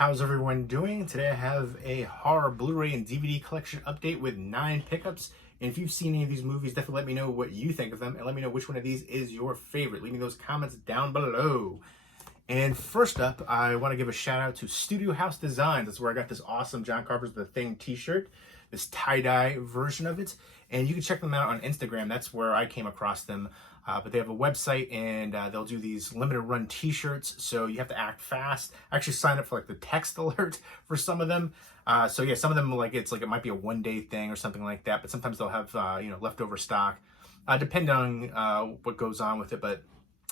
How's everyone doing? Today I have a horror Blu-ray and DVD collection update with 9 pickups. And if you've seen any of these movies, definitely let me know what you think of them and let me know which one of these is your favorite. Leave me those comments down below. And first up, I want to give a shout out to Studio House Designs. That's where I got this awesome John Carpenter's The Thing t-shirt, this tie-dye version of it. And you can check them out on Instagram. That's where I came across them. But they have a website and they'll do these limited run t-shirts. So you have to act fast. I actually signed up for like the text alert for some of them. So yeah, some of them it might be a one-day thing or something like that. But sometimes they'll have leftover stock, depending on what goes on with it. But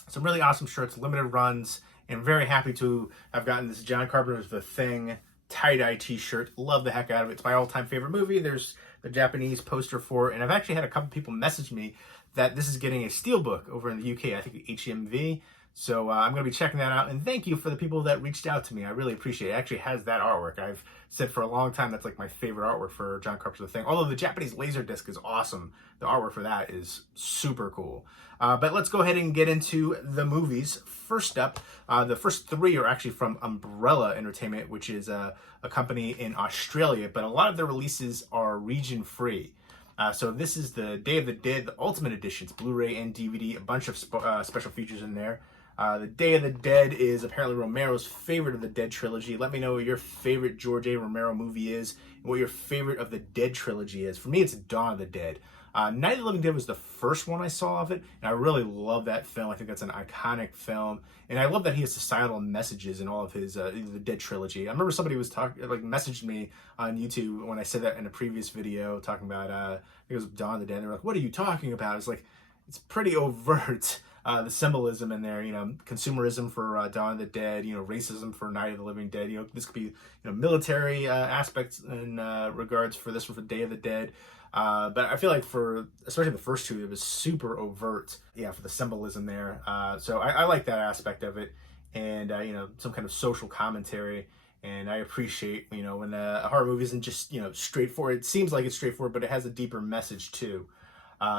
some really awesome shirts, limited runs, and I'm very happy to have gotten this John Carpenter's The Thing tie-dye t-shirt. Love the heck out of it. It's my all-time favorite movie. There's the Japanese poster for it, and I've actually had a couple people message me that this is getting a steelbook over in the UK, I think HMV. So I'm going to be checking that out. And thank you for the people that reached out to me. I really appreciate it. It actually has that artwork. I've said for a long time that's like my favorite artwork for John Carpenter's The Thing. Although the Japanese Laserdisc is awesome. The artwork for that is super cool. But let's go ahead and get into the movies. First up, the first 3 are actually from Umbrella Entertainment, which is a company in Australia. But a lot of their releases are region free. So this is the Day of the Dead, the Ultimate Editions, Blu-ray and DVD, a bunch of special features in there. The Day of the Dead is apparently Romero's favorite of the Dead trilogy. Let me know what your favorite George A. Romero movie is and what your favorite of the Dead trilogy is. For me, it's Dawn of the Dead. Night of the Living Dead was the first one I saw of it, and I really love that film. I think that's an iconic film, and I love that he has societal messages in all of his the Dead trilogy. I remember somebody was messaged me on YouTube when I said that in a previous video, talking about I think it was Dawn of the Dead. They were like, "What are you talking about?" It's like, it's pretty overt. The symbolism in there, consumerism for Dawn of the Dead, racism for Night of the Living Dead. This could be, military aspects in regards for this one for Day of the Dead. But I feel like especially the first 2, it was super overt, for the symbolism there. So I like that aspect of it, and some kind of social commentary. And I appreciate, when a horror movie isn't just, straightforward. It seems like it's straightforward, but it has a deeper message too.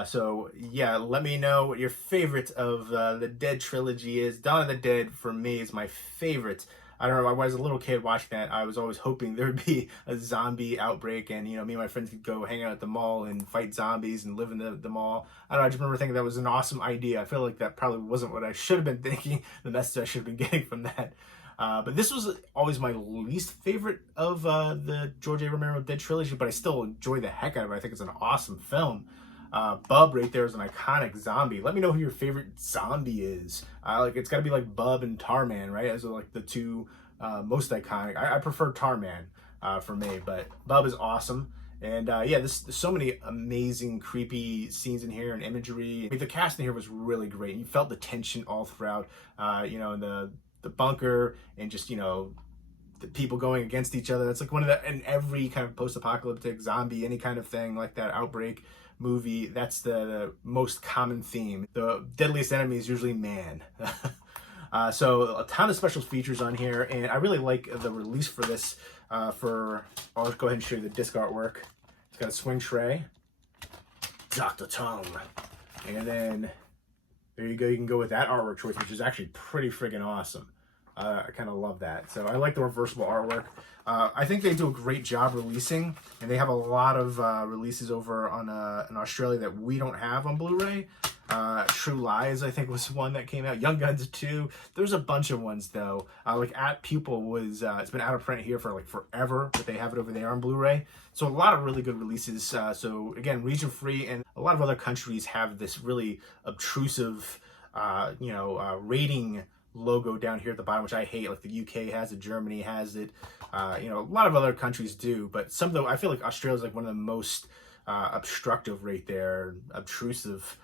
So yeah, let me know what your favorite of the Dead trilogy is. Dawn of the Dead for me is my favorite. I don't know, when I was a little kid watching that, I was always hoping there would be a zombie outbreak and, me and my friends could go hang out at the mall and fight zombies and live in the mall. I don't know, I just remember thinking that was an awesome idea. I feel like that probably wasn't what I should have been thinking, the message I should have been getting from that. But this was always my least favorite of the George A. Romero Dead trilogy, but I still enjoy the heck out of it. I think it's an awesome film. Bub right there is an iconic zombie. Let me know who your favorite zombie is. It's got to be like Bub and Tarman, right? Those are like the 2 most iconic. I prefer Tarman for me, but Bub is awesome. And there's so many amazing, creepy scenes in here and imagery. I mean, the cast in here was really great. You felt the tension all throughout, in the bunker and just, the people going against each other. That's like in every kind of post-apocalyptic zombie, any kind of thing like that, outbreak movie, that's the most common theme. The deadliest enemy is usually man. So a ton of special features on here, and I really like the release for this. I'll go ahead and show you the disc artwork. It's got a swing tray, Dr. Tongue, and then there you go. You can go with that artwork choice, which is actually pretty friggin' awesome. I kind of love that. So I like the reversible artwork. I think they do a great job releasing, and they have a lot of releases over on in Australia that we don't have on Blu-ray. True Lies, I think, was one that came out. Young Guns 2. There's a bunch of ones, though. Like At Pupil was, it's been out of print here for like forever, but they have it over there on Blu-ray. So a lot of really good releases. So again, region free, and a lot of other countries have this really obtrusive, rating logo down here at the bottom, which I hate. Like the UK has it, Germany has it, a lot of other countries do, but I feel like Australia's like one of the most obstructive right there, obtrusive,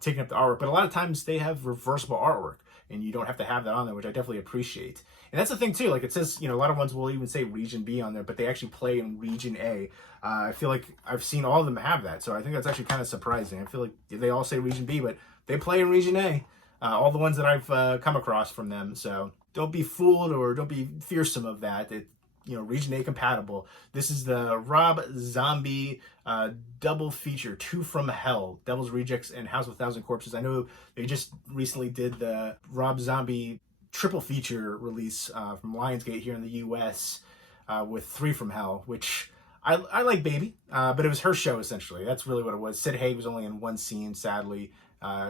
taking up the artwork. But a lot of times they have reversible artwork, and you don't have to have that on there, which I definitely appreciate. And that's the thing too, like it says, a lot of ones will even say region B on there, but they actually play in region A. I feel like I've seen all of them have that, so I think that's actually kind of surprising. I feel like they all say region B, but they play in region A. All the ones that I've come across from them. So don't be fooled or don't be fearsome of that. Region A compatible. This is the Rob Zombie double feature, 2 from Hell, Devil's Rejects and House of a Thousand Corpses. I know they just recently did the Rob Zombie triple feature release from Lionsgate here in the U.S. With Three from Hell, which I like Baby, but it was her show essentially. That's really what it was. Sid Haig was only in one scene, sadly.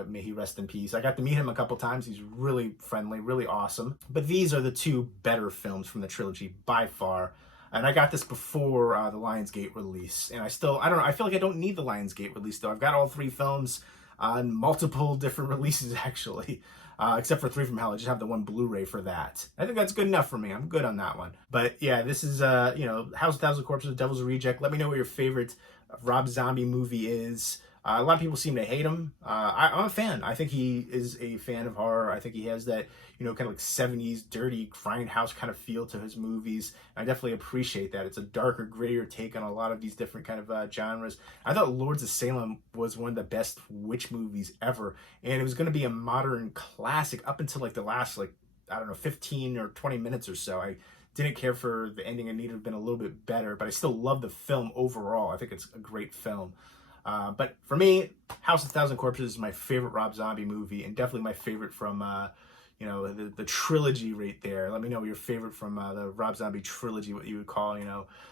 May he rest in peace. I got to meet him a couple times. He's really friendly, really awesome. But these are the two better films from the trilogy by far. And I got this before the Lionsgate release. And I don't know, I feel like I don't need the Lionsgate release though. I've got all three films on multiple different releases actually. Except for Three from Hell. I just have the one Blu-ray for that. I think that's good enough for me. I'm good on that one. But yeah, this is, House of Thousand Corpses, Devil's Reject. Let me know what your favorite Rob Zombie movie is. A lot of people seem to hate him. I'm a fan. I think he is a fan of horror. I think he has that, kind of like 70s dirty grindhouse kind of feel to his movies. I definitely appreciate that. It's a darker, grittier take on a lot of these different kind of genres. I thought Lords of Salem was one of the best witch movies ever. And it was going to be a modern classic up until like the last, 15 or 20 minutes or so. I didn't care for the ending. It needed to have been a little bit better, but I still love the film overall. I think it's a great film. But for me, House of Thousand Corpses is my favorite Rob Zombie movie, and definitely my favorite from, the trilogy right there. Let me know your favorite from the Rob Zombie trilogy, what you would call,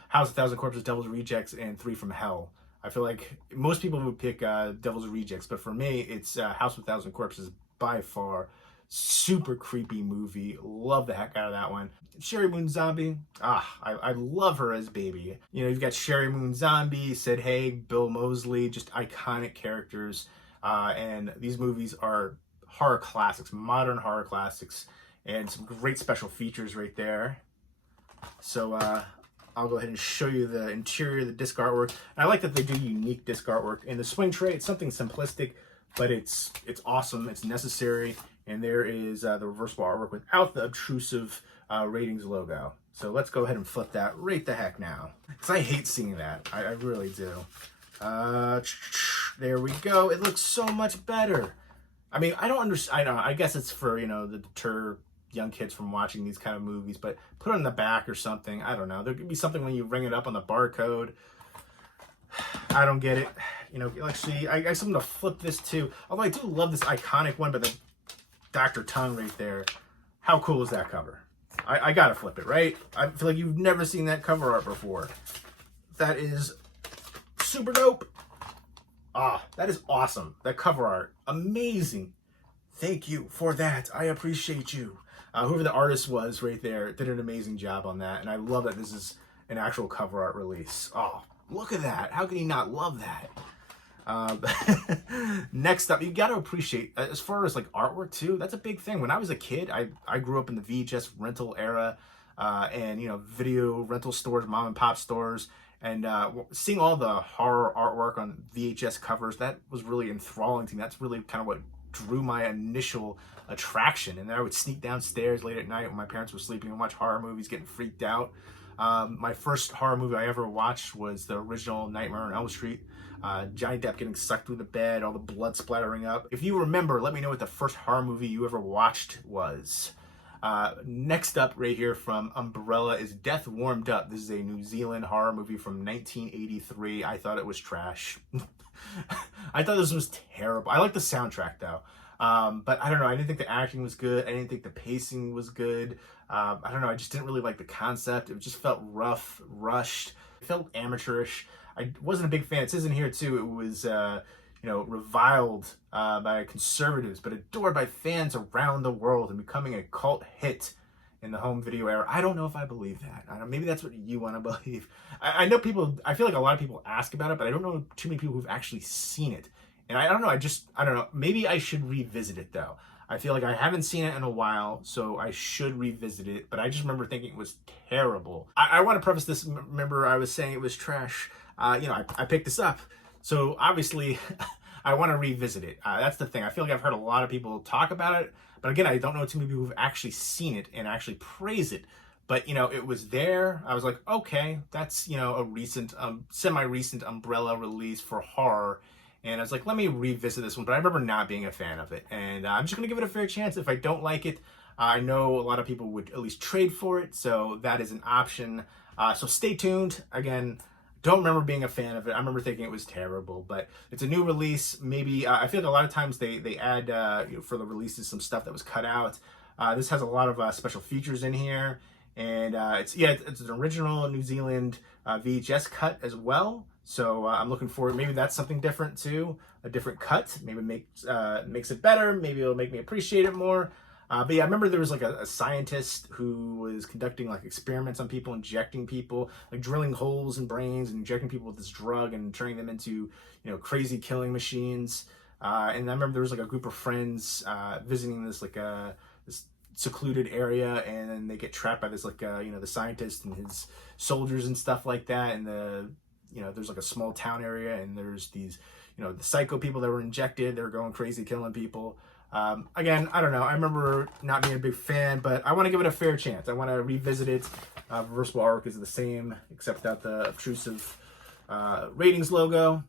House of Thousand Corpses, Devil's Rejects, and Three from Hell. I feel like most people would pick Devil's Rejects, but for me, it's House of Thousand Corpses by far. Super creepy movie. Love the heck out of that one. Sherry Moon Zombie. I love her as Baby. You've got Sherry Moon Zombie, Sid Haig, Bill Moseley, just iconic characters. And these movies are horror classics, modern horror classics, and some great special features right there. So I'll go ahead and show you the interior, the disc artwork. And I like that they do unique disc artwork. In the swing tray, it's something simplistic, but it's awesome. It's necessary. And there is the reversible artwork without the obtrusive ratings logo. So let's go ahead and flip that right the heck now. Because I hate seeing that. I really do. There we go. It looks so much better. I mean, I don't understand. I guess it's for, to deter young kids from watching these kind of movies. But put it on the back or something. I don't know. There could be something when you ring it up on the barcode. I don't get it. Actually, I guess I'm going to flip this too. Although I do love this iconic one, but the Dr. Tongue right there. How cool is that cover? I gotta flip it, right? I feel like you've never seen that cover art before. That is super dope. That is awesome. That cover art, amazing. Thank you for that. I appreciate you. Whoever the artist was right there did an amazing job on that. And I love that this is an actual cover art release. Look at that. How can you not love that? Next up, you got to appreciate, as far as like artwork too, that's a big thing. When I was a kid, I grew up in the VHS rental era, and video rental stores, mom and pop stores, and seeing all the horror artwork on VHS covers, that was really enthralling to me. That's really kind of what drew my initial attraction. And then I would sneak downstairs late at night when my parents were sleeping and watch horror movies, getting freaked out. My first horror movie I ever watched was the original Nightmare on Elm Street. Johnny Depp getting sucked through the bed, all the blood splattering up. If you remember, let me know what the first horror movie you ever watched was. Next up right here from Umbrella is Death Warmed Up. This is a New Zealand horror movie from 1983. I thought it was trash. I thought this was terrible. I like the soundtrack though. But I don't know. I didn't think the acting was good. I didn't think the pacing was good. I don't know. I just didn't really like the concept. It just felt rough, rushed. It felt amateurish. I wasn't a big fan. It says in here too, it was, reviled by conservatives, but adored by fans around the world and becoming a cult hit in the home video era. I don't know if I believe that. I don't, maybe that's what you want to believe. I know people, I feel like a lot of people ask about it, but I don't know too many people who've actually seen it. And I don't know, I don't know. Maybe I should revisit it though. I feel like I haven't seen it in a while, so I should revisit it. But I just remember thinking it was terrible. I want to preface this. Remember, I was saying it was trash. I picked this up. So obviously, I want to revisit it. That's the thing. I feel like I've heard a lot of people talk about it. But again, I don't know too many people who've actually seen it and actually praise it. But, it was there. I was like, okay, that's, a recent, semi-recent Umbrella release for horror. And I was like, let me revisit this one. But I remember not being a fan of it. And I'm just going to give it a fair chance. If I don't like it, I know a lot of people would at least trade for it. So that is an option. So stay tuned. Again, don't remember being a fan of it. I remember thinking it was terrible. But it's a new release. Maybe, I feel like a lot of times they add, for the releases, some stuff that was cut out. This has a lot of special features in here, and it's an original New Zealand VHS cut as well. So I'm looking forward. Maybe that's something different too, a different cut. Maybe makes it better. Maybe it'll make me appreciate it more. But yeah, I remember there was like a scientist who was conducting like experiments on people, injecting people, like drilling holes in brains and injecting people with this drug and turning them into, crazy killing machines. And I remember there was like a group of friends visiting this this secluded area, and then they get trapped by this the scientist and his soldiers and stuff like that. And there's like a small town area, and there's these the psycho people that were injected. They were going crazy, killing people. Again, I don't know. I remember not being a big fan, but I want to give it a fair chance. I want to revisit it. Reversible artwork is the same, except without the obtrusive ratings logo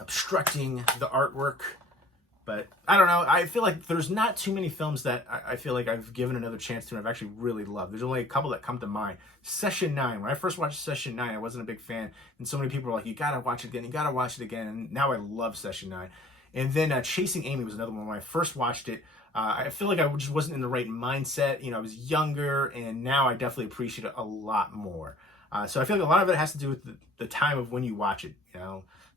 obstructing the artwork. But I don't know. I feel like there's not too many films that I feel like I've given another chance to and I've actually really loved. There's only a couple that come to mind. Session 9. When I first watched Session 9, I wasn't a big fan. And so many people were like, you gotta watch it again. You gotta watch it again. And now I love Session 9. And then Chasing Amy was another one. When I first watched it, I feel like I just wasn't in the right mindset. I was younger, and now I definitely appreciate it a lot more. So I feel like a lot of it has to do with the time of when you watch it.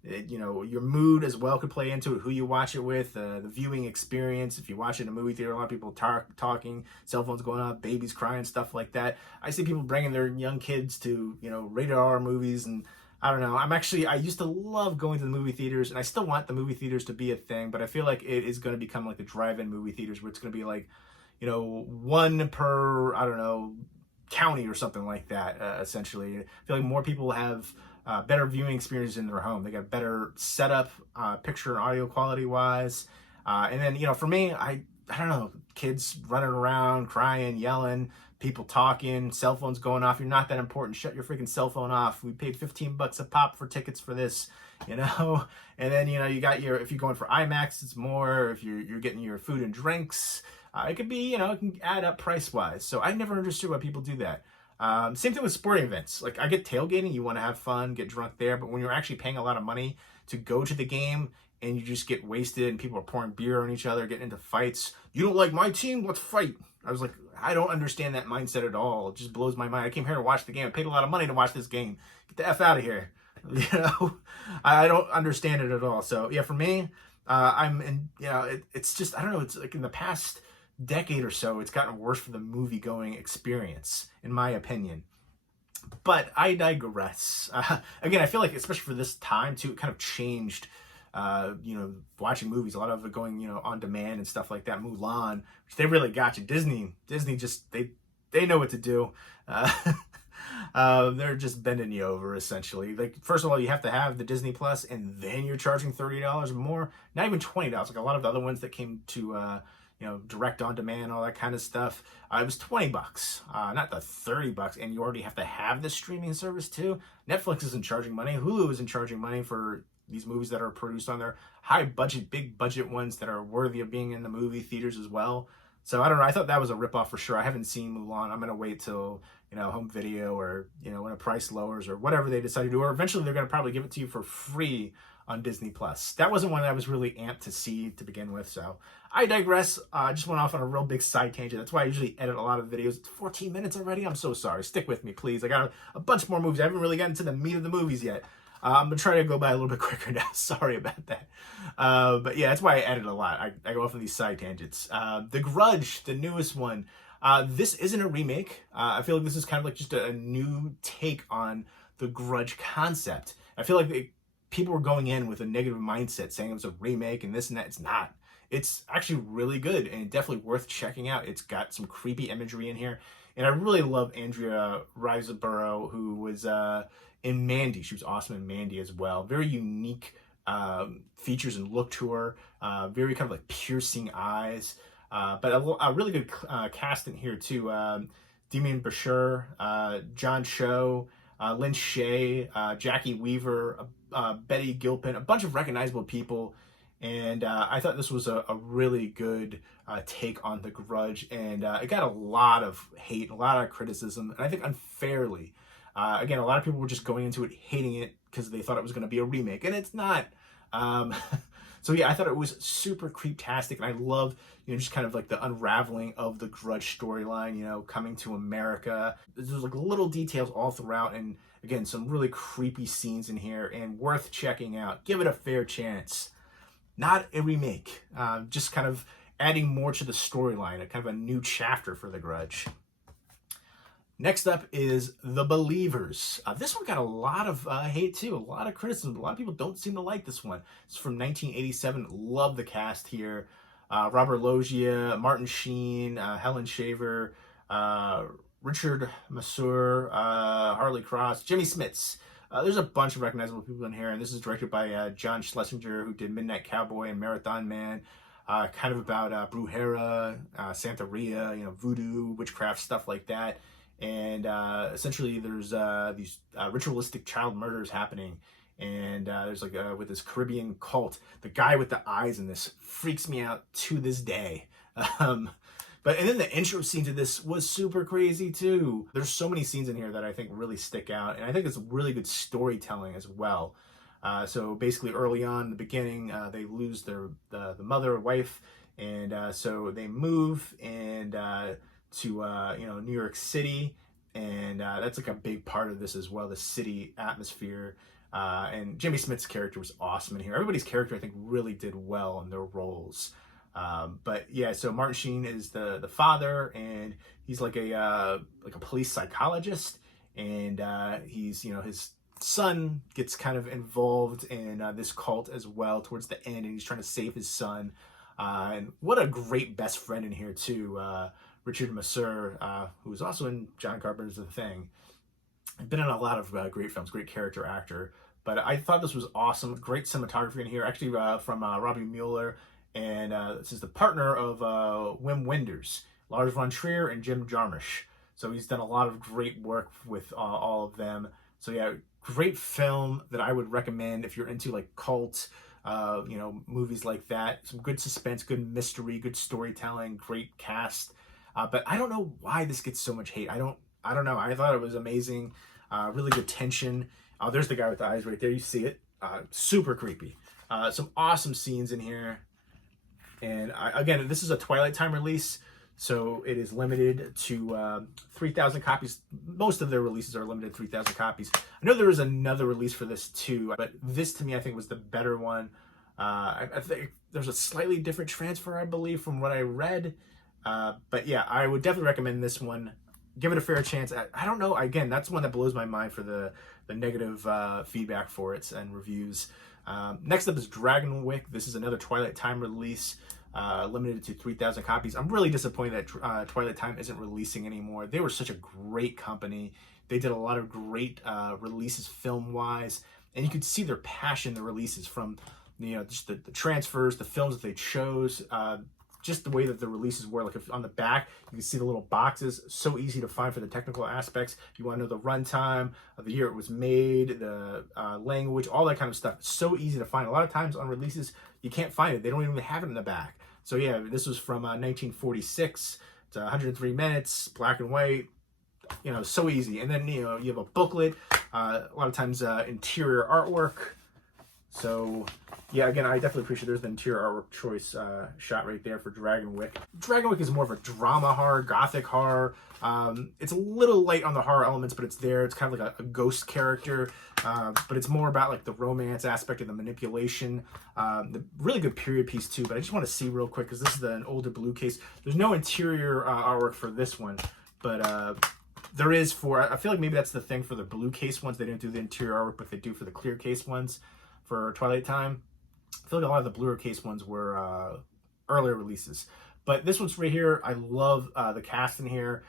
Your mood as well could play into it, who you watch it with, the viewing experience. If you watch it in a movie theater, a lot of people talking, cell phones going off, babies crying, stuff like that. I see people bringing their young kids to, rated R movies, and I don't know. I used to love going to the movie theaters, and I still want the movie theaters to be a thing, but I feel like it is going to become like the drive-in movie theaters where it's going to be like, one per, I don't know, county or something like that, essentially. I feel like more people have better viewing experiences in their home. They got better setup, picture and audio quality wise. And then, for me, I don't know, kids running around, crying, yelling, people talking, cell phones going off. You're not that important. Shut your freaking cell phone off. We paid $15 a pop for tickets for this, And then, you got if you're going for IMAX, it's more. If you're getting your food and drinks, it could be, it can add up price wise. So I never understood why people do that. Same thing with sporting events. Like, I get tailgating, you want to have fun, get drunk there, but when you're actually paying a lot of money to go to the game and you just get wasted and people are pouring beer on each other, getting into fights, you don't like my team, let's fight. I was like, I don't understand that mindset at all. It just blows my mind. I came here to watch the game. I paid a lot of money to watch this game. Get the F out of here. I don't understand it at all. So yeah, for me, it's just, I don't know. It's like in the past decade or so, it's gotten worse for the movie going experience, in my opinion. But I digress. Again, I feel like, especially for this time too, it kind of changed, watching movies, a lot of it going, on demand and stuff like that. Mulan, which they really got you. Disney just, they know what to do. They're just bending you over, essentially. Like, first of all, you have to have the Disney Plus, and then you're charging $30 more. Not even $20. Like a lot of the other ones that came to, direct on demand, all that kind of stuff. It was $20, not the $30, and you already have to have the streaming service too. Netflix isn't charging money. Hulu isn't charging money for these movies that are produced on their high budget, big budget ones that are worthy of being in the movie theaters as well. So I don't know. I thought that was a ripoff for sure. I haven't seen Mulan. I'm gonna wait till home video, or when a price lowers, or whatever they decide to do, or eventually they're gonna probably give it to you for free on Disney Plus. That wasn't one that I was really amped to see to begin with. So I digress. I just went off on a real big side tangent. That's why I usually edit a lot of videos. It's 14 minutes already. I'm so sorry. Stick with me, please. I got a bunch more movies. I haven't really gotten to the meat of the movies yet. I'm going to try to go by a little bit quicker now. Sorry about that. But yeah, that's why I edit a lot. I go off on these side tangents. The Grudge, the newest one. This isn't a remake. I feel like this is kind of like just a new take on the Grudge concept. I feel like people were going in with a negative mindset, saying it was a remake and this and that. It's not. It's actually really good and definitely worth checking out. It's got some creepy imagery in here. And I really love Andrea Riseborough, who was in Mandy. She was awesome in Mandy as well. Very unique features and look to her. Very kind of like piercing eyes. But a really good cast in here too. Demian Bichir, John Cho, Lynn Shay, Jackie Weaver, Betty Gilpin, a bunch of recognizable people. And I thought this was a really good take on The Grudge. And it got a lot of hate, a lot of criticism, and I think unfairly. Again, a lot of people were just going into it hating it because they thought it was going to be a remake, and it's not. So yeah, I thought it was super creeptastic, and I love, just kind of like the unraveling of the Grudge storyline, coming to America. There's like little details all throughout, and again, some really creepy scenes in here, and worth checking out. Give it a fair chance. Not a remake, just kind of adding more to the storyline, a kind of a new chapter for the Grudge. Next up is The Believers. This one got a lot of hate too, a lot of criticism. A lot of people don't seem to like this one. It's from 1987. Love the cast here. Robert Loggia, Martin Sheen, Helen Shaver, Richard Masur, Harley Cross, Jimmy Smits. There's a bunch of recognizable people in here, and this is directed by John Schlesinger, who did Midnight Cowboy and Marathon Man. Kind of about Brujeria, Santeria, voodoo, witchcraft, stuff like that. And essentially there's these ritualistic child murders happening, and there's like with this Caribbean cult. The guy with the eyes in this freaks me out to this day. And then the intro scene to this was super crazy too. There's so many scenes in here that I think really stick out, and I think it's really good storytelling as well. So basically early on in the beginning, they lose the mother or wife, and so they move and to New York City, and that's like a big part of this as well, the city atmosphere. And Jimmy Smith's character was awesome in here. Everybody's character, I think, really did well in their roles. But yeah, so Martin Sheen is the father, and he's like a police psychologist, and he's his son gets kind of involved in this cult as well towards the end, and he's trying to save his son. And what a great best friend in here too. Richard Masur, who's also in John Carpenter's The Thing. Been in a lot of great films, great character actor. But I thought this was awesome. Great cinematography in here. Actually from Robbie Mueller. And this is the partner of Wim Wenders, Lars von Trier and Jim Jarmusch. So he's done a lot of great work with all of them. So yeah, great film that I would recommend if you're into like cult, movies like that. Some good suspense, good mystery, good storytelling, great cast. But I don't know why this gets so much hate. I don't know. I thought it was amazing. Really good tension. There's the guy with the eyes right there. You see it. Super creepy. Some awesome scenes in here. And again, this is a Twilight time release, so it is limited to 3,000 copies. Most of their releases are limited to 3,000 copies. I know there was another release for this too, but this to me I think was the better one. I think there's a slightly different transfer, I believe, from what I read. But yeah, I would definitely recommend this one. Give it a fair chance. I don't know. Again, that's one that blows my mind for the negative feedback for it and reviews. Next up is Dragonwyck. This is another Twilight Time release, limited to 3,000 copies. I'm really disappointed that Twilight Time isn't releasing anymore. They were such a great company. They did a lot of great releases film-wise, and you could see their passion, the releases from, just the transfers, the films that they chose, just the way that the releases were. Like on the back, you can see the little boxes, so easy to find for the technical aspects. If you want to know the runtime, the year it was made, the language, all that kind of stuff. It's so easy to find. A lot of times on releases, you can't find it. They don't even have it in the back. So yeah, this was from 1946. It's 103 minutes, black and white. So easy. And then, you have a booklet, a lot of times interior artwork. So yeah, again, I definitely appreciate there's the interior artwork choice shot right there for Dragonwyck. Dragonwyck is more of a drama horror, gothic horror. It's a little light on the horror elements, but it's there. It's kind of like a ghost character, but it's more about like the romance aspect and the manipulation. The really good period piece too, but I just want to see real quick because this is an older blue case. There's no interior artwork for this one, but there is for, I feel like maybe that's the thing for the blue case ones. They didn't do the interior artwork, but they do for the clear case ones for Twilight Time. I feel like a lot of the Blu-ray case ones were earlier releases. But this one's right here. I love the cast in here.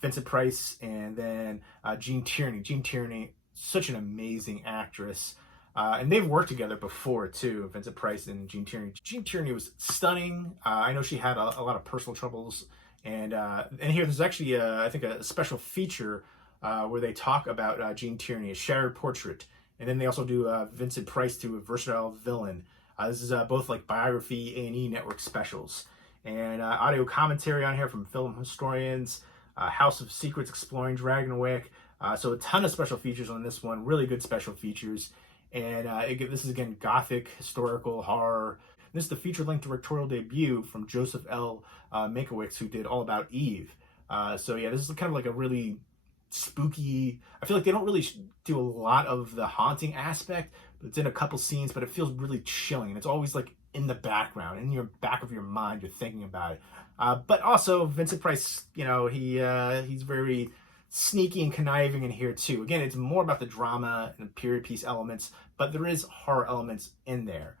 Vincent Price and then Gene Tierney. Gene Tierney, such an amazing actress. And they've worked together before too, Vincent Price and Gene Tierney. Gene Tierney was stunning. I know she had a lot of personal troubles. And here there's actually, I think, a special feature where they talk about Gene Tierney, a shattered portrait. And then they also do Vincent Price to a versatile villain. This is both like biography A&E network specials. And audio commentary on here from film historians, House of Secrets exploring Dragonwyck. So a ton of special features on this one, really good special features. And this is again gothic historical horror. This is the feature-length directorial debut from Joseph L. Mankiewicz, who did All About Eve. So yeah, this is kind of like a really spooky. I feel like they don't really do a lot of the haunting aspect, but it's in a couple scenes, but it feels really chilling. And it's always like in the background, in your back of your mind, you're thinking about it. But also Vincent Price, he's very sneaky and conniving in here too. Again, it's more about the drama and period piece elements, but there is horror elements in there.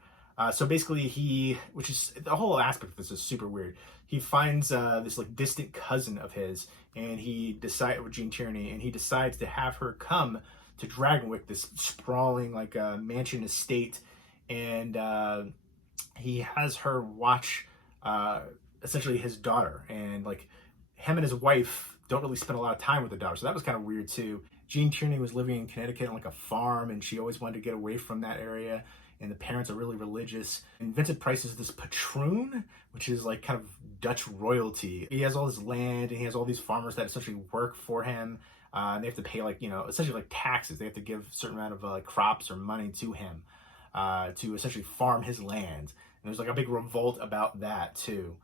So basically which is the whole aspect of this is super weird. He finds this like distant cousin of his, and with Gene Tierney, and he decides to have her come to Dragonwyck, this sprawling like mansion estate, and he has her watch essentially his daughter, and like him and his wife don't really spend a lot of time with the daughter, so that was kind of weird too. Gene Tierney was living in Connecticut on like a farm, and she always wanted to get away from that area, and the parents are really religious. And Vincent Price is this patroon, which is like kind of Dutch royalty. He has all this land, and he has all these farmers that essentially work for him. And they have to pay essentially like taxes. They have to give a certain amount of like crops or money to him to essentially farm his land. And there's like a big revolt about that too.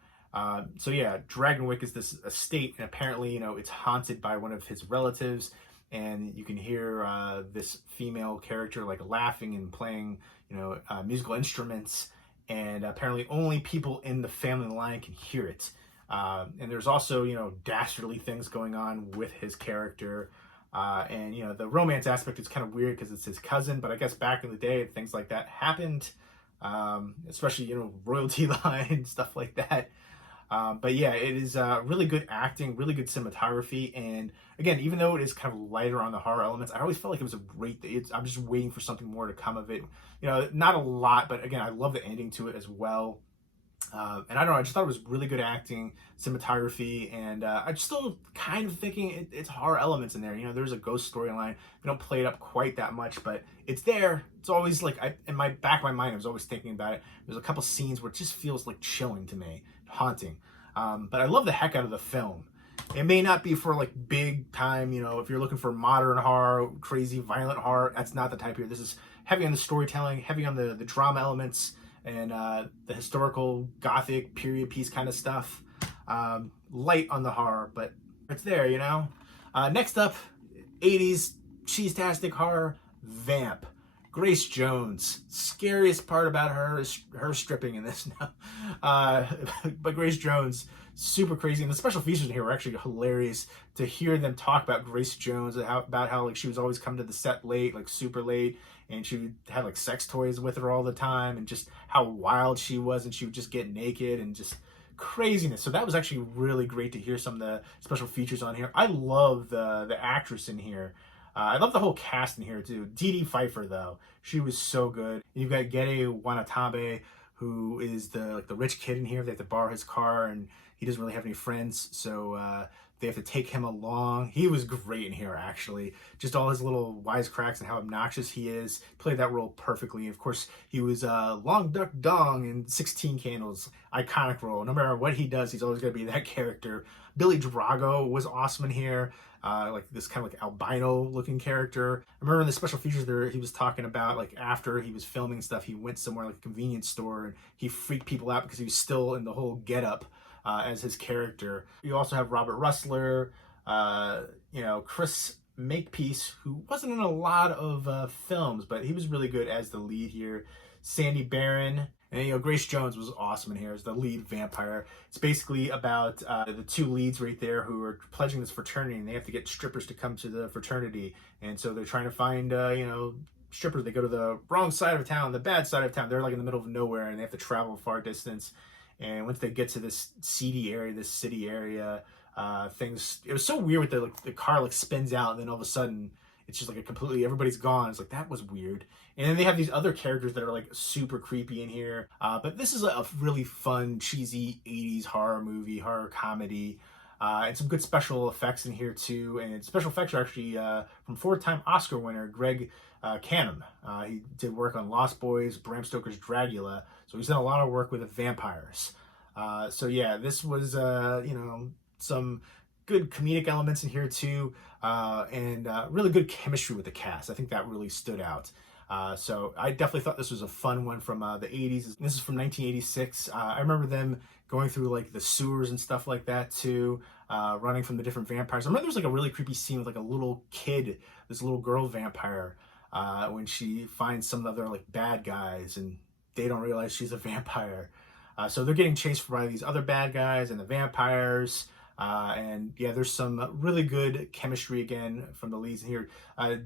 So yeah, Dragonwyck is this estate, and apparently, it's haunted by one of his relatives, and you can hear this female character like laughing and playing, musical instruments, and apparently only people in the family line can hear it. And there's also, dastardly things going on with his character. And, the romance aspect is kind of weird because it's his cousin, but I guess back in the day, things like that happened, especially, royalty line, stuff like that. But yeah, it is really good acting, really good cinematography, and again, even though it is kind of lighter on the horror elements, I always felt like it was a great. I'm just waiting for something more to come of it. Not a lot, but again, I love the ending to it as well. And I don't know, I just thought it was really good acting, cinematography, and I'm still kind of thinking it's horror elements in there. There's a ghost storyline. We don't play it up quite that much, but it's there. It's always like, in my back of my mind, I was always thinking about it. There's a couple scenes where it just feels like chilling to me, haunting. But I love the heck out of the film. It may not be for like big time, if you're looking for modern horror, crazy, violent horror, that's not the type here. This is heavy on the storytelling, heavy on the drama elements, and the historical gothic period piece kind of stuff. Light on the horror, but it's there, Next up, 80s cheese-tastic horror, Vamp. Grace Jones. Scariest part about her is her stripping in this now. But Grace Jones, super crazy. And the special features in here were actually hilarious to hear them talk about Grace Jones, about how like she was always coming to the set late, like super late, and she would have like sex toys with her all the time, and just how wild she was, and she would just get naked and just craziness. So that was actually really great to hear some of the special features on here. I love the actress in here. I love the whole cast in here too. Dee Dee Pfeiffer, though, she was so good. You've got Gede Wanatabe, who is the rich kid in here. They have to borrow his car, and he doesn't really have any friends, so they have to take him along. He was great in here, actually. Just all his little wisecracks and how obnoxious he is. Played that role perfectly. Of course, he was Long Duck Dong in 16 Candles. Iconic role. No matter what he does, he's always going to be that character. Billy Drago was awesome in here. Like this kind of like albino looking character. I remember in the special features there, he was talking about like after he was filming stuff, he went somewhere like a convenience store and he freaked people out because he was still in the whole getup as his character. You also have Robert Russler, Chris Makepeace, who wasn't in a lot of films, but he was really good as the lead here. Sandy Barron. And Grace Jones was awesome in here as the lead vampire. It's basically about the two leads right there who are pledging this fraternity, and they have to get strippers to come to the fraternity. And so they're trying to find, strippers. They go to the wrong side of town, the bad side of town. They're like in the middle of nowhere, and they have to travel a far distance. And once they get to this seedy area, this city area, it was so weird with the car like spins out, and then all of a sudden it's just like everybody's gone. It's like, that was weird. And then they have these other characters that are like super creepy in here. But this is a really fun, cheesy 80s horror comedy. And some good special effects in here too. And special effects are actually from four-time Oscar winner Greg Canham. He did work on Lost Boys, Bram Stoker's Dracula. So he's done a lot of work with the vampires. So yeah, this was, some good comedic elements in here too. And really good chemistry with the cast. I think that really stood out. So I definitely thought this was a fun one from the 80s. This is from 1986. I remember them going through like the sewers and stuff like that too, running from the different vampires. I remember there was like a really creepy scene with like a little kid, this little girl vampire, when she finds some other like bad guys and they don't realize she's a vampire. So they're getting chased by these other bad guys and the vampires. And yeah, there's some really good chemistry again from the leads in here.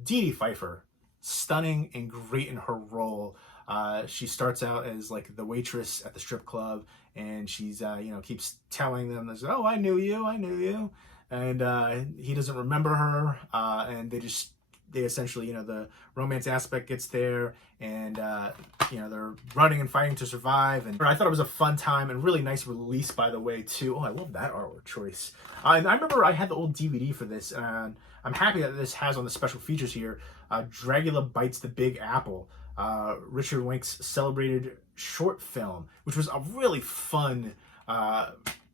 Dee Pfeiffer, stunning and great in her role. She starts out as like the waitress at the strip club, and she's keeps telling them, "Oh, I knew you," and he doesn't remember her, and they essentially, the romance aspect gets there, and they're running and fighting to survive. And I thought it was a fun time and really nice release, by the way, too. Oh, I love that artwork choice. And I remember I had the old DVD for this, and I'm happy that this has on the special features here, Dracula Bites the Big Apple, Richard Wink's celebrated short film, which was a really fun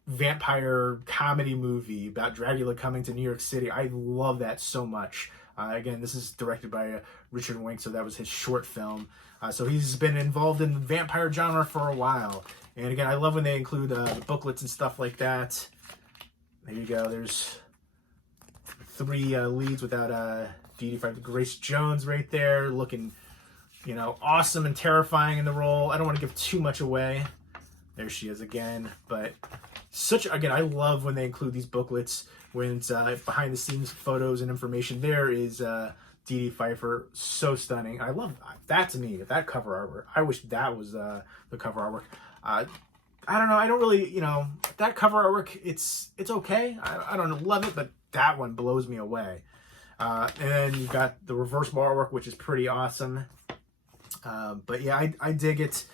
vampire comedy movie about Dracula coming to New York City. I love that so much. Again, this is directed by Richard Wink, so that was his short film. So he's been involved in the vampire genre for a while. And again, I love when they include the booklets and stuff like that. There you go. There's 3 leads without Dee Pfeiffer. Grace Jones right there, looking, awesome and terrifying in the role. I don't want to give too much away. There she is again. But again, I love when they include these booklets, when it's behind the scenes photos and information. There is Dee Pfeiffer, so stunning. I love that. To me, that cover artwork. I wish that was the cover artwork. I don't know. I don't really, that cover artwork, it's okay. I don't love it, but that one blows me away. And then you've got the reverse artwork, which is pretty awesome. But yeah, I dig it.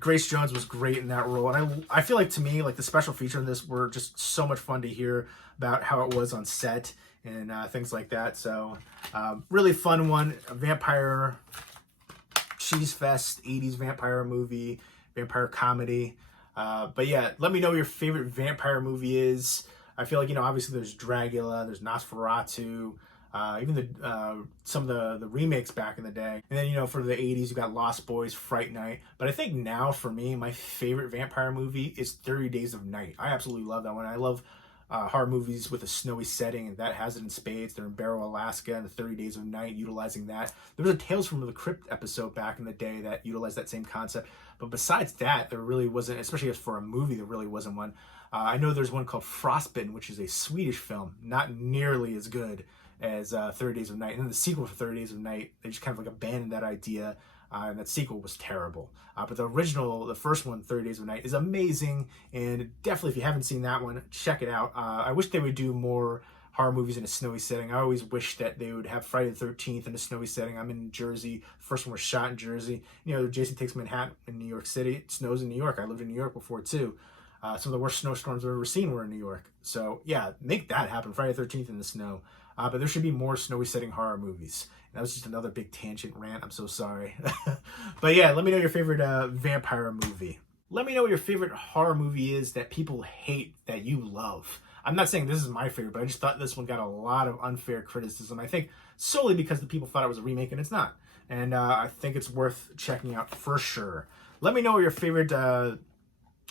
Grace Jones was great in that role. And I feel like, to me, like the special feature in this were just so much fun to hear about how it was on set and things like that. So really fun one. A vampire cheese fest, 80s vampire movie, vampire comedy. But yeah, let me know what your favorite vampire movie is. I feel like, obviously there's Dracula, there's Nosferatu, even some of the remakes back in the day. And then, for the 80s, you got Lost Boys, Fright Night. But I think now, for me, my favorite vampire movie is 30 Days of Night. I absolutely love that one. I love horror movies with a snowy setting, and that has it in spades. They're in Barrow, Alaska, and the 30 Days of Night, utilizing that. There was a Tales from the Crypt episode back in the day that utilized that same concept. But besides that, there really wasn't, especially as for a movie, there really wasn't one. I know there's one called Frostbitten, which is a Swedish film, not nearly as good as 30 Days of Night. And then the sequel for 30 Days of Night, they just kind of like abandoned that idea, and that sequel was terrible. But the original, the first one, 30 Days of Night, is amazing, and definitely, if you haven't seen that one, check it out. I wish they would do more horror movies in a snowy setting. I always wish that they would have Friday the 13th in a snowy setting. I'm in Jersey. The first one was shot in Jersey. Jason Takes Manhattan in New York City. It snows in New York. I lived in New York before, too. Some of the worst snowstorms I've ever seen were in New York. So, yeah, make that happen, Friday the 13th in the snow. But there should be more snowy setting horror movies. That was just another big tangent rant. I'm so sorry. But yeah, let me know your favorite vampire movie. Let me know what your favorite horror movie is that people hate that you love. I'm not saying this is my favorite, but I just thought this one got a lot of unfair criticism. I think solely because the people thought it was a remake, and it's not. And I think it's worth checking out for sure. Let me know what your favorite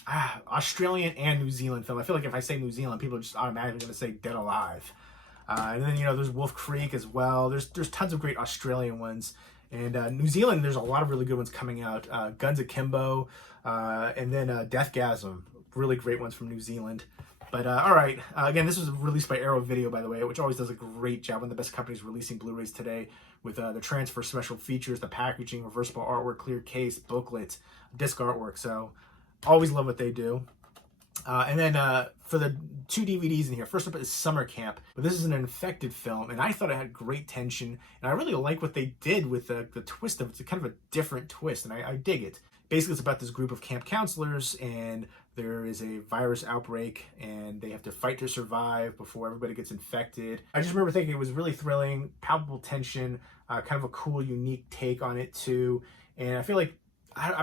Australian and New Zealand film. I feel like if I say New Zealand, people are just automatically going to say Dead Alive. And then, there's Wolf Creek as well. There's tons of great Australian ones. And New Zealand, there's a lot of really good ones coming out. Guns Akimbo, and then Deathgasm. Really great ones from New Zealand. But all right, again, this was released by Arrow Video, by the way, which always does a great job. One of the best companies releasing Blu-rays today, with the transfer special features, the packaging, reversible artwork, clear case, booklet, disc artwork. So always love what they do. And then for the 2 DVDs in here, first up is Summer Camp. But this is an infected film, and I thought it had great tension. And I really like what they did with the twist of it. It's kind of a different twist, and I dig it. Basically, it's about this group of camp counselors, and there is a virus outbreak, and they have to fight to survive before everybody gets infected. I just remember thinking it was really thrilling, palpable tension, kind of a cool, unique take on it, too. And I feel like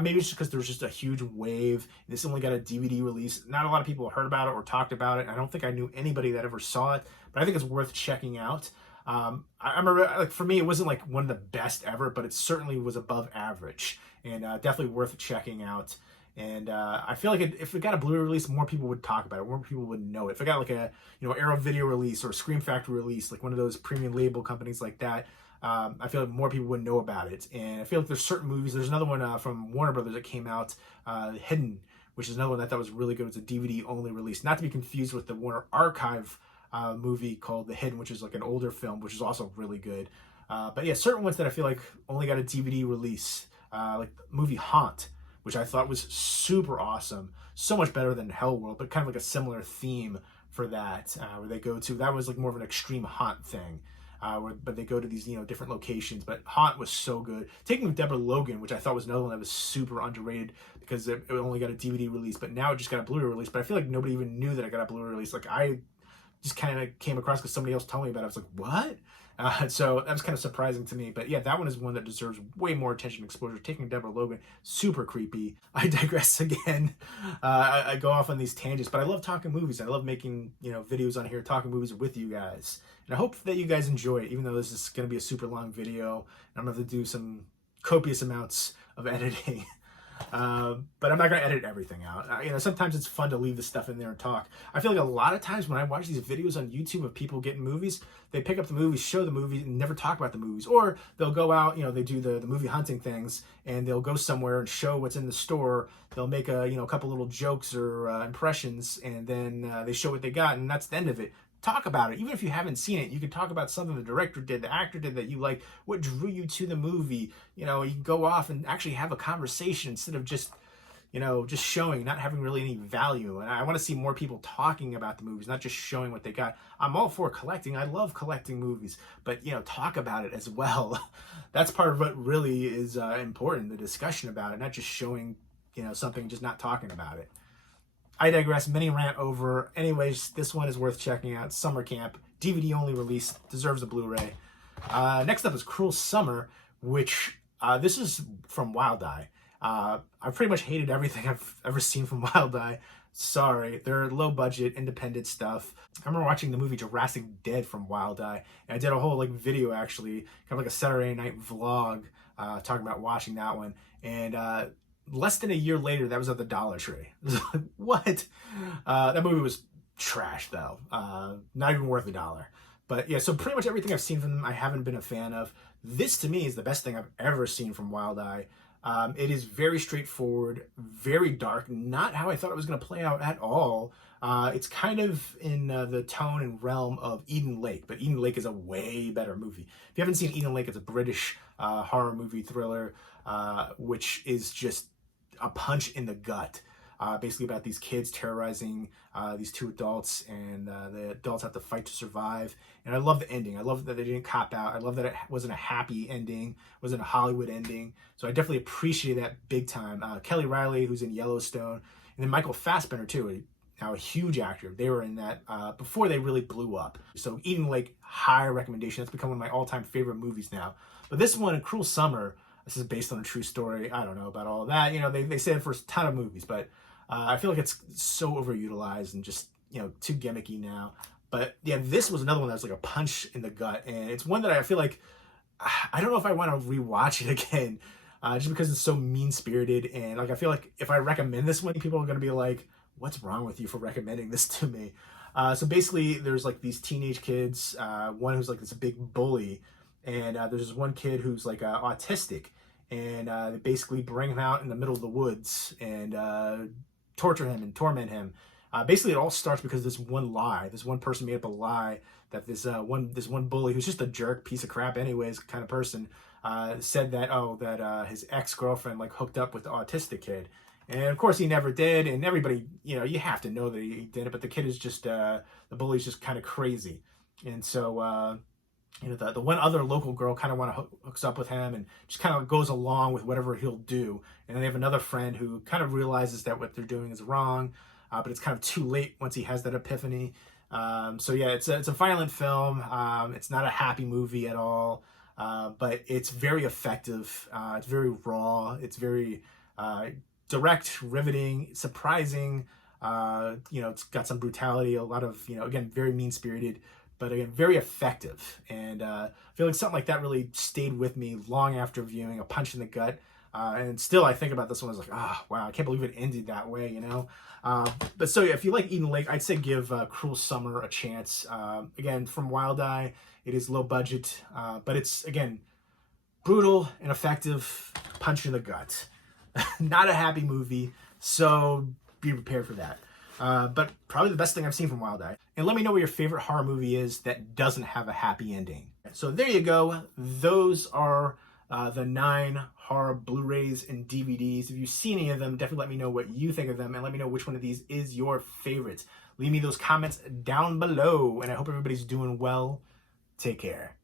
maybe it's just because there was just a huge wave. This only got a DVD release. Not a lot of people heard about it or talked about it. I don't think I knew anybody that ever saw it, but I think it's worth checking out. I remember, like, for me, it wasn't like one of the best ever, but it certainly was above average, and definitely worth checking out. And I feel like if it got a Blu-ray release, more people would talk about it. More people would know it. If it got like a Arrow Video release or a Scream Factory release, like one of those premium label companies like that, I feel like more people would know about it. And I feel like there's certain movies. There's another one from Warner Brothers that came out, Hidden, which is another one that I thought was really good. It's a DVD only release, not to be confused with the Warner Archive movie called The Hidden, which is like an older film, which is also really good. But yeah, certain ones that I feel like only got a DVD release, like the movie Haunt, which I thought was super awesome, so much better than Hellworld, but kind of like a similar theme for that, where they go to, that was like more of an extreme haunt thing, but they go to these different locations. But Haunt was so good. Taking with Deborah Logan, which I thought was another one that was super underrated because it only got a DVD release, but now it just got a Blu-ray release. But I feel like nobody even knew that it got a Blu-ray release. Like, I just kind of came across because somebody else told me about it. I was like, what? So that was kind of surprising to me. But yeah, that one is one that deserves way more attention and exposure. Taking Deborah Logan, super creepy. I digress again. I go off on these tangents, but I love talking movies. I love making videos on here, talking movies with you guys. And I hope that you guys enjoy it, even though this is going to be a super long video. I'm going to have to do some copious amounts of editing. But I'm not going to edit everything out. Sometimes it's fun to leave the stuff in there and talk. I feel like a lot of times when I watch these videos on YouTube of people getting movies, they pick up the movies, show the movies, and never talk about the movies. Or they'll go out, they do the movie hunting things, and they'll go somewhere and show what's in the store. They'll make a couple little jokes or impressions, and then they show what they got, and that's the end of it. Talk about it. Even if you haven't seen it, you can talk about something the director did, the actor did that you like, what drew you to the movie. You can go off and actually have a conversation instead of just showing, not having really any value. And I want to see more people talking about the movies, not just showing what they got. I'm all for collecting. I love collecting movies, but talk about it as well. That's part of what really is important, the discussion about it, not just showing something, just not talking about it. I digress. Mini rant over. Anyways, this one is worth checking out. Summer Camp, DVD only release, deserves a Blu-ray. Next up is Cruel Summer, which this is from Wild Eye. I've pretty much hated everything I've ever seen from Wild Eye. Sorry, they're low budget, independent stuff. I remember watching the movie Jurassic Dead from Wild Eye, and I did a whole video, actually, kind of like a Saturday night vlog, talking about watching that one. And less than a year later, that was at the Dollar Tree. I was like, what? That movie was trash, though. Not even worth $1. But yeah, so pretty much everything I've seen from them, I haven't been a fan of. This, to me, is the best thing I've ever seen from Wild Eye. It is very straightforward, very dark, not how I thought it was going to play out at all. It's kind of in the tone and realm of Eden Lake, but Eden Lake is a way better movie. If you haven't seen Eden Lake, it's a British horror movie thriller, which is just a punch in the gut. Basically about these kids terrorizing these two adults, and the adults have to fight to survive. And I love the ending. I love that they didn't cop out. I love that it wasn't a happy ending, wasn't a Hollywood ending. So I definitely appreciate that big time. Kelly Riley, who's in Yellowstone, and then Michael Fassbender too, now a huge actor. They were in that before they really blew up. So Eden Lake, high recommendation. It's become one of my all-time favorite movies now. But this one, Cruel Summer, this is based on a true story. I don't know about all of that. They say it for a ton of movies, but I feel like it's so overutilized and just, too gimmicky now. But yeah, this was another one that was like a punch in the gut. And it's one that I feel like, I don't know if I want to rewatch it again, just because it's so mean-spirited. And like, I feel like if I recommend this one, people are going to be like, what's wrong with you for recommending this to me? So basically, there's like these teenage kids, one who's like this big bully, and there's this one kid who's like autistic, and they basically bring him out in the middle of the woods and torture him and torment him. Basically, it all starts because this one lie. This one person made up a lie that this one bully, who's just a jerk, piece of crap anyways, kind of person, said that his ex-girlfriend like hooked up with the autistic kid. And of course he never did, and everybody, you have to know that he did it, but the kid is just, the bully's just kind of crazy. And so, the one other local girl kind of hooks up with him and just kind of goes along with whatever he'll do. And then they have another friend who kind of realizes that what they're doing is wrong, but it's kind of too late once he has that epiphany. So yeah, it's a violent film. It's not a happy movie at all, but it's very effective. It's very raw. It's very direct, riveting, surprising. It's got some brutality, a lot of, again, very mean-spirited. but again, very effective. And I feel like something like that really stayed with me long after viewing. A punch in the gut. And still, I think about this one, I was like, oh, wow, I can't believe it ended that way, you know? But so, yeah, if you like Eden Lake, I'd say give Cruel Summer a chance. Again, from Wild Eye, it is low budget, but it's, again, brutal and effective punch in the gut. Not a happy movie, so be prepared for that. But probably the best thing I've seen from Wild Eye. And let me know what your favorite horror movie is that doesn't have a happy ending. So there you go. Those are the 9 horror Blu-rays and DVDs. If you've seen any of them, definitely let me know what you think of them, and let me know which one of these is your favorite. Leave me those comments down below, and I hope everybody's doing well. Take care.